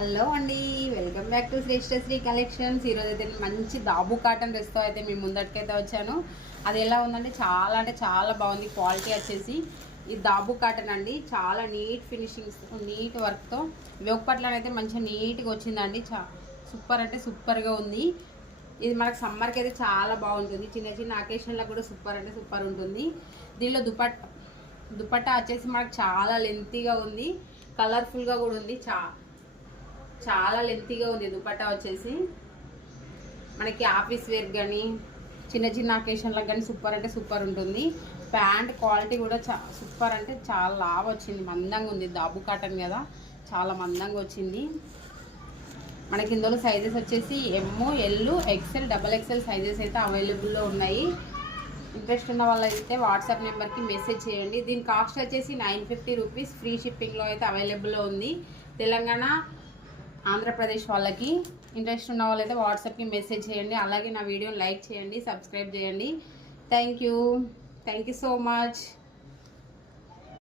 Hello అండి, welcome back to Sri collections. ఈరోజు అయితే మంచి దాబు కాటన్ డ్రెస్తో అయితే మేము ముందటికైతే వచ్చాను. అది ఎలా ఉందంటే చాలా బాగుంది. క్వాలిటీ వచ్చేసి ఈ దాబు కాటన్ అండి. చాలా నీట్ ఫినిషింగ్స్, నీట్ వర్క్తో వేగపట్ల అయితే మంచిగా నీట్గా వచ్చిందండి. సూపర్ అంటే సూపర్గా ఉంది. ఇది మనకు సమ్మర్కి అయితే చాలా బాగుంటుంది. చిన్న చిన్న అకేషన్లో కూడా సూపర్ అంటే సూపర్ ఉంటుంది. దీనిలో దుపట్టా వచ్చేసి మనకు చాలా లెంతీగా ఉంది, కలర్ఫుల్గా కూడా ఉంది. చాలా లెంతీగా ఉంది దుపట్టా వచ్చేసి. మనకి ఆఫీస్ వేర్ కానీ చిన్న చిన్న అకేషన్లకు కానీ సూపర్ అంటే సూపర్ ఉంటుంది. ప్యాంట్ క్వాలిటీ కూడా సూపర్ అంటే చాలా లావు వచ్చింది, మందంగా ఉంది. దాబు కాటన్ కదా, చాలా మందంగా వచ్చింది. మనకి ఇందులో సైజెస్ వచ్చేసి ఎమ్, ఎల్, ఎక్సెల్, XXL సైజెస్ అయితే అవైలబుల్లో ఉన్నాయి. ఇంట్రెస్ట్ ఉన్న వాళ్ళైతే వాట్సాప్ నెంబర్కి మెసేజ్ చేయండి. దీని కాస్ట్ వచ్చేసి 950 రూపీస్. ఫ్రీ షిప్పింగ్లో అయితే అవైలబుల్లో ఉంది. తెలంగాణ, ఆంధ్రప్రదేశ్ వాళ్ళకి. ఇంట్రెస్ట్ ఉన్న వాళ్ళైతే వాట్సాప్కి మెసేజ్ చేయండి. అలాగే నా వీడియోని లైక్ చేయండి, సబ్స్క్రైబ్ చేయండి. Thank you so much.